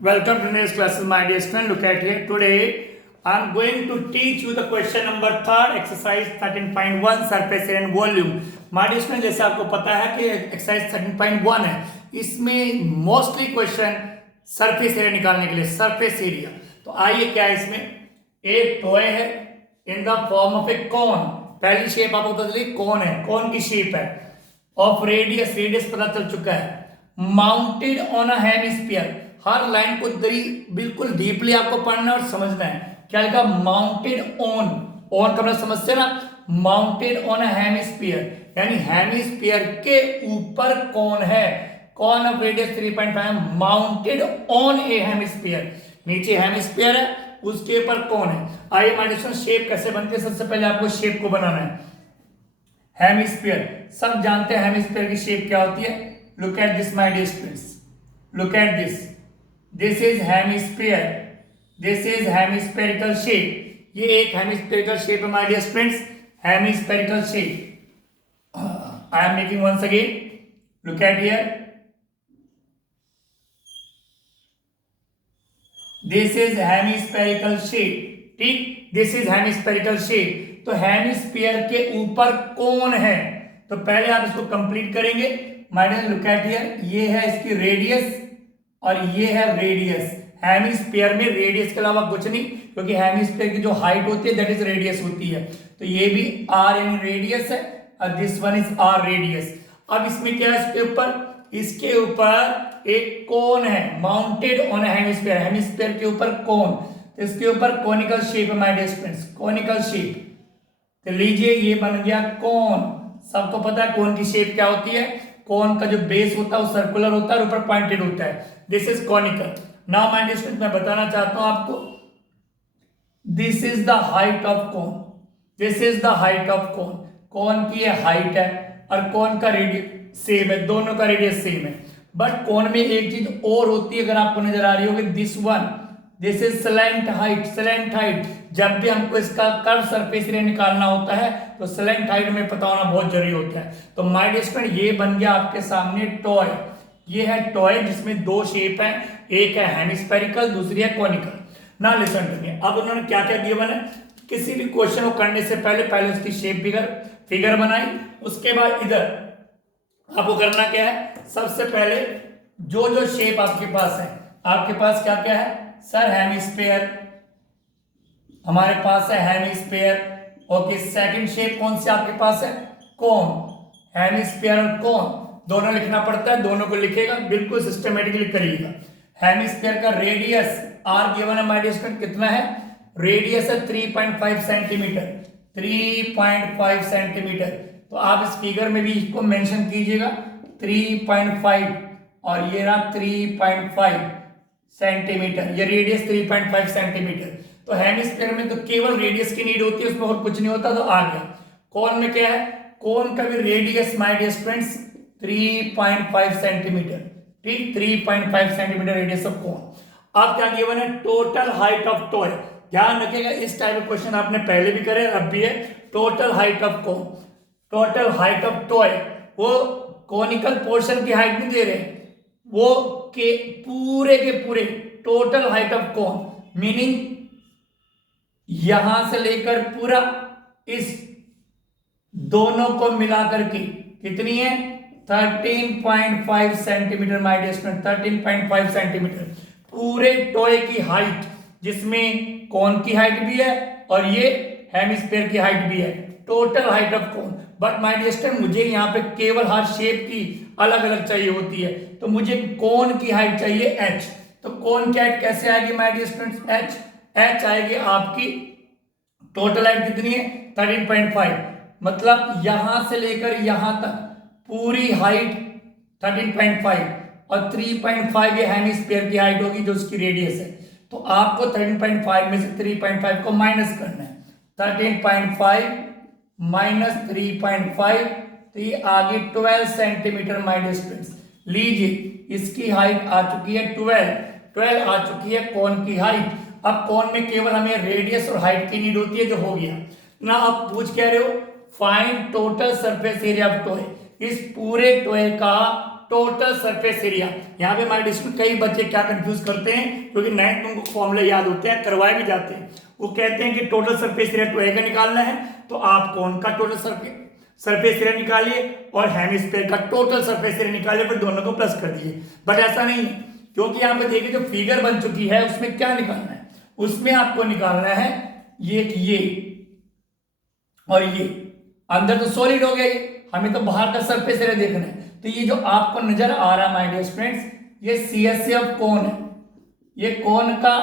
Welcome to today's classes, my dear student. Look at here. Today, I am going to teach you the question number 3, exercise 13.1, surface area and volume. My dear student, जैसे आपको पता है कि exercise 13.1 है, इसमें mostly question surface area निकालने के लिए सरफेस एरिया। तो आइए क्या है इसमें, एक टॉय है in the form of a cone. पहली शेप आपको पता चली कॉन है, कॉन की शेप है, ऑफ रेडियस, रेडियस पता चल चुका है, mounted on a hemisphere. Her line को बिल्कुल डीपली आपको पढ़ना और समझना है। क्या लिखा, माउंटेड ऑन, ऑन का मतलब समझते ना, माउंटेड ऑन अ हेमिस्फीयर, यानी हेमिस्फीयर के ऊपर कौन है, कौन of radius 3.5 mounted on A hemisphere. नीचे हेमिस्फीयर है, उसके ऊपर कौन है। आइए हमारे शेप कैसे बनती है, सबसे पहले आपको शेप को बनाना है। हेमिस्फीयर सब जानते हैं, हेमिस्फीयर की शेप क्या होती है। Look at this my dear students, look at this, this is hemisphere, this is hemispherical shape. ये एक हेमिस्फेरिकल शेप है my dear students, hemispherical shape. I am making once again, look at here, this is hemispherical shape. ठीक, this is hemispherical shape. तो hemisphere के ऊपर कौन है, तो पहले आप इसको कंप्लीट करेंगे। My dear look at here, ये है इसकी रेडियस और ये है रेडियस। हेमिस्फीयर में रेडियस के अलावा कुछ नहीं, क्योंकि हेमिस्फीयर की जो हाइट होती है दैट इज रेडियस होती है। तो ये भी आर यानी रेडियस है और this one is R radius. अब इसमें क्या है, इसके ऊपर एक कोन है, माउंटेड ऑन हेमिस्फीयर, हेमिस्फीयर के ऊपर कोन, तो इसके ऊपर कोनिकल शेप है my dear students, conical shape. तो लीजिए ये बन गया कोन। सबको पता है कोन की शेप क्या होती है, कोन का जो बेस होता है वो सर्कुलर होता है और ऊपर पॉइंटेड होता है। This is conical. Now my dear student, मैं बताना चाहता हूं आपको, this is the height of cone, this is the height of cone. Cone की ये हाइट है और कोन का रेडियस सेम है, दोनों का रेडियस सेम है। बट कोन में एक चीज और होती है, अगर आपको नजर आ रही होगी, this one, this is slant height. Slant height, जब भी हमको इसका कर्व सरफेस एरिया निकालना होता है तो स्लैंट हाइट में पता होना बहुत जरूरी होता है। तो माय डियर स्टूडेंट, ये बन गया आपके सामने टॉय। ये है टॉय जिसमें दो शेप है, एक है हेमिस्फेरिकल, दूसरी है कोनिकल। ना लिसन टू मी, अब उन्होंने क्या क्या गिवन है, किसी भी क्वेश्चन को करने से पहले उसकी शेप फिगर बनाई। उसके बाद इधर आपको करना क्या है, सबसे पहले जो शेप आपके पास है, आपके पास क्या क्या है सर, हेमिस्फीयर, हमारे पास है हेमिस्फीयर। ओके, सेकंड शेप कौन सी आपके पास है, कोन। हेमिस्फीयर और कोन दोनों लिखना पड़ता है, दोनों को लिखेगा, बिल्कुल सिस्टमेटिकली करिएगा। हेमिस्फीयर का रेडियस आर गिवन है माय डियर स्टूडेंट, कितना है, रेडियस है 3.5 सेंटीमीटर, 3.5 सेंटीमीटर। तो आप इस फिगर में भी इसको मेंशन कीजिएगा 3.5, और ये रहा 3.5 सेंटीमीटर, ये रेडियस 3.5 सेंटीमीटर। तो हेमिस्फीयर में तो केवल रेडियस की नीड होती है, उसमें और कुछ नहीं होता, तो आ गया। कोन में क्या है, कोन का भी radius my dear students 3.5 centimetre. ठीक, 3.5 सेंटीमीटर रेडियस ऑफ कोन। अब क्या गिवन है, टोटल हाइट ऑफ टॉय। ध्यान रखिएगा, इस टाइप ऑफ क्वेश्चन आपने पहले भी करे, अब भी है। Total height of cone, total height of toy, वो कोनिकल पोर्शन की हाइट नहीं दे रहे, वो के पूरे total height of cone, meaning यहां से लेकर पूरा इस दोनों को मिलाकर के कितनी है, 13.5 centimetre my dear student, 13.5 centimetre पूरे टॉय की हाइट, जिसमें कोन की हाइट भी है और ये हेमिस्फीयर की हाइट भी है, total height of cone. But my dear student, मुझे यहाँ पे केवल हर शेप की अलग अलग चाहिए होती है, तो मुझे कोन की हाइट चाहिए h। तो कोन की हाइट कैसे आएगी माय डियर स्टूडेंट्स, h आएगी आपकी, टोटल हाइट कितनी है 13.5, मतलब यहां से लेकर यहां तक पूरी हाइट 13.5 और 3.5 ये हेमिस्फीयर की हाइट होगी जो उसकी रेडियस है। तो आपको 13.5 में से 3.5 को माइनस करना है, 13.5 माइनस 3.5, तो ये आगे 12 सेंटीमीटर माय डियर स्टूडेंट्स। लीजिए इसकी हाइट आ चुकी है 12 आ चुकी है कोन की हाइट। अब कोन में केवल हमें रेडियस और हाइट की नीड होती है, जो हो गया ना। आप पूछ कह रहे हो find total surface area of toy, इस पूरे टॉय का टोटल सरफेस एरिया। यहाँ पे हमारे डिस्ट्रिक्ट कई बच्चे क्या कंफ्यूज करते हैं, क्योंकि 9th में उनको फॉर्मूले याद होते हैं, करवाए भी जाते हैं। वो कहते हैं कि टोटल सरफेस एरिया टॉय का निकालना है, तो आप कौन का टोटल सरफेस एरिया निकालिए और हेमिस्फीयर का टोटल सरफेस एरिया निकालिए, फिर दोनों को प्लस कर दीजिए। बट ऐसा नहीं है, क्योंकि यहाँ पे देखिए जो फिगर बन चुकी है उसमें क्या निकालना है, उसमें आपको निकालना है ये और ये। अंदर तो सॉलिड हो गया, हमें तो बाहर का सरफेस एरिया देखना है। तो ये जो आपको नजर आ रहा है माय डियर स्टूडेंट्स, ये CSA ऑफ कोन है, ये कोन का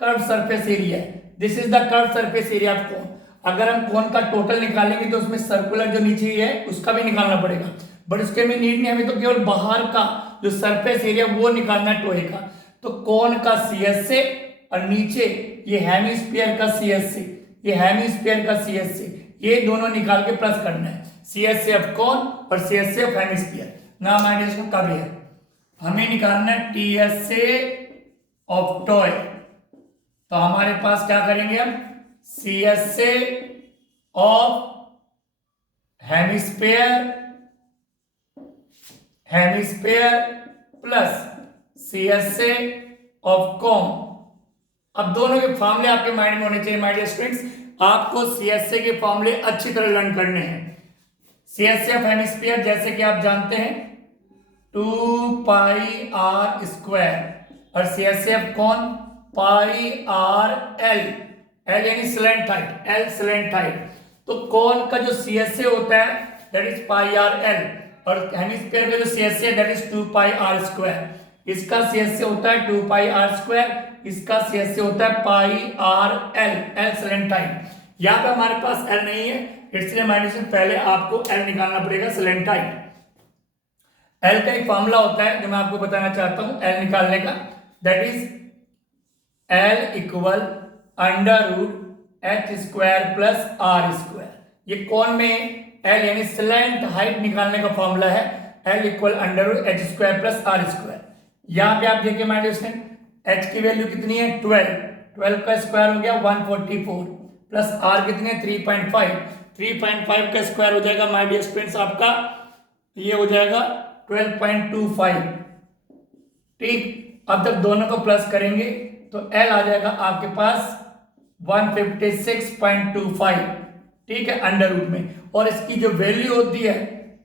कर्व सरफेस एरिया है। This is the curve surface area of cone. अगर हम कोन का टोटल निकालेंगे तो उसमें सर्कुलर जो नीचे है उसका भी निकालना पड़ेगा, बट उसके में नीड नहीं, हमें तो केवल बाहर का जो सरफेस एरिया वो निकालना है टोए का। तो कोन का CSA और नीचे ये हेमिस्फीयर का CSA, ये हेमिस्फीयर का CSA, ये दोनों निकाल के प्लस करना है, CSA ऑफ कोन और CSA ऑफ हेमिस्फीयर। ना माइनस इसको कभी है, हमें निकालना है TSA ऑफ टॉय। तो हमारे पास क्या करेंगे हम, CSA of hemisphere plus CSA of cone. अब दोनों के फॉर्मूले आपके माइंड में होने चाहिए माय डियर स्टूडेंट्स। आपको CSA के फॉर्मूले अच्छी तरह लर्न करने हैं। CSA ऑफ हेमिस्फीयर जैसे कि आप जानते हैं 2πr स्क्वायर और CSA of cone πrl, l यानी slant height, l slant height. तो कोन का जो CSA होता है दैट इज πrl और हेमिस्फीयर का जो CSA that is 2πr square. इसका CSA होता है 2πr स्क्वायर, इसका CSA होता है πrl, l स्लैंट हाइट। यहाँ पे हमारे पास l नहीं है, इसलिए माइनस पहले आपको l निकालना पड़ेगा स्लैंट हाइट। l का एक फॉर्मूला होता है जो मैं आपको बताना चाहता हूं l निकालने का, that is l equal under root h square plus r square. ये कौन में l यानी स्लैंट हाइट निकालने का फॉर्मूला है, l equal under root h square plus r square. यहाँ पे आप देखिए माइनस h की वैल्यू कितनी है 12 का स्क्वायर हो गया 144 प्लस r कितने 3.5 का स्क्वायर हो जाएगा माय डियर स्टूडेंट्स आपका ये हो जाएगा 12.25। ठीक, अब जब दोनों को प्लस करेंगे तो l आ जाएगा आपके पास 156.25, ठीक है, अंडर रूट में। और इसकी जो वैल्यू होती है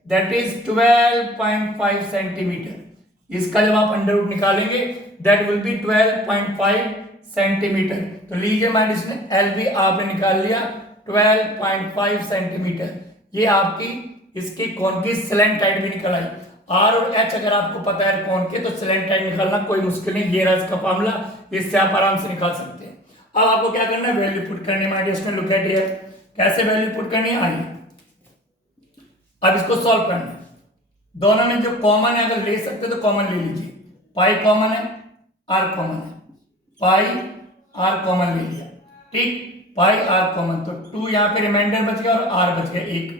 दैट इज 12.5 सेंटीमीटर। इसका जब आप अंडर रूट निकालेंगे दैट विल बी 12.5 सेंटीमीटर। तो लीजिए माइनस इसमें एल भी आपने निकाल लिया 12.5 सेंटीमीटर। ये आपकी इसकी कौन की स्लैंट हाइट भी निकल आई। आर और एच अगर आपको पता है कौन के, तो स्लैंट हाइट निकालना कोई मुश्किल नहीं, ये रहा इसका फार्मूला, इससे आप आराम से निकाल सकते हैं। अब आपको क्या करना है, वैल्यू पुट करनी है। My dear look at here, कैसे वैल्यू पुट करनी है, आइए अब इसको सॉल्व करना है। दोनों में जो कॉमन है अगर ले सकते तो कॉमन ले लीजिए। पाई कॉमन है, आर कॉमन है, पाई आर कॉमन ले लिया, ठीक, पाई आर कॉमन, तो 2 यहाँ पे रिमाइंडर बच गया और आर बच गया 1।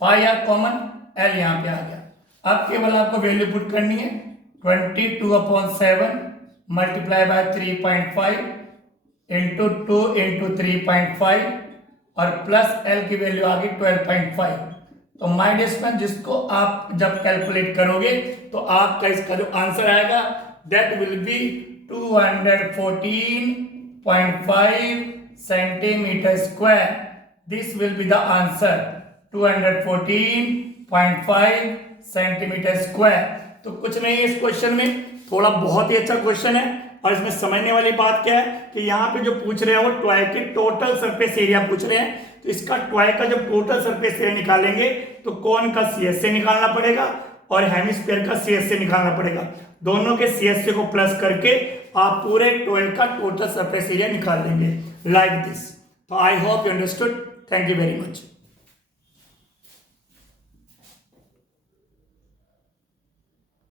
पाई आर कॉमन, एल यहाँ पे आ गया। अब केवल आपको वैल्यू पुट करनी है 22/7 मल्टीप्लाई बाय 3.5 इंटू 2 इंटू 3.5 और प्लस एल की वैल्यू आ गई 12.5। तो माय डियर स्टूडेंट, जिसको आप जब कैलकुलेट करोगे तो आपका इसका जो आंसर आएगा that will be 214.5 centimetre square. This will be the answer 214.5 centimetre square. तो कुछ नहीं है इस क्वेश्चन में, थोड़ा बहुत ही अच्छा क्वेश्चन है। और इसमें समझने वाली बात क्या है कि यहाँ पे जो पूछ रहे हैं वो टॉय के टोटल सरफेस एरिया पूछ रहे हैं। तो इसका टॉय का जब टोटल सरफेस एरिया निकालेंगे तो कौन का CSA निकालना पड़ेगा और हेमिस्फीयर का CSA निकालना पड़ेगा। दोनों के CSA को प्लस करके आप पूरे टॉय का टोटल सरफेस एरिया निकाल लेंगे लाइक दिस। तो I hope you understood. Thank you very much.